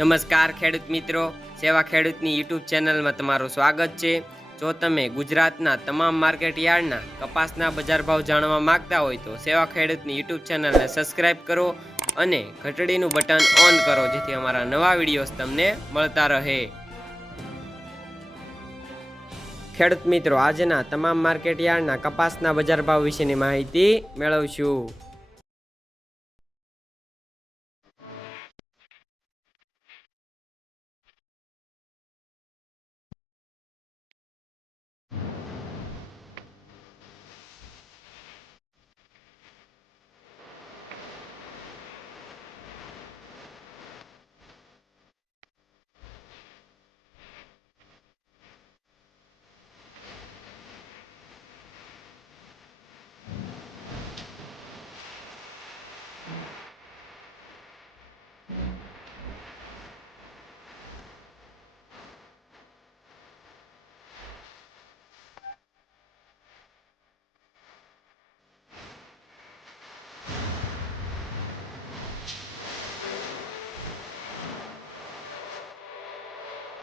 નમસ્કાર ખેડૂત મિત્રો, સેવા ખેડૂતની યુટ્યુબ ચેનલમાં તમારું સ્વાગત છે। જો તમે ગુજરાતના તમામ માર્કેટ યાર્ડના કપાસના બજાર ભાવ જાણવા માંગતા હોય તો સેવા ખેડૂતની યુટ્યુબ ચેનલને સબસ્ક્રાઇબ કરો અને ઘંટડીનું બટન ઓન કરો, જેથી અમારા નવા વિડીયોઝ તમને મળતા રહે। ખેડૂત મિત્રો, આજના તમામ માર્કેટ યાર્ડના કપાસના બજાર ભાવ વિશેની માહિતી મેળવશું।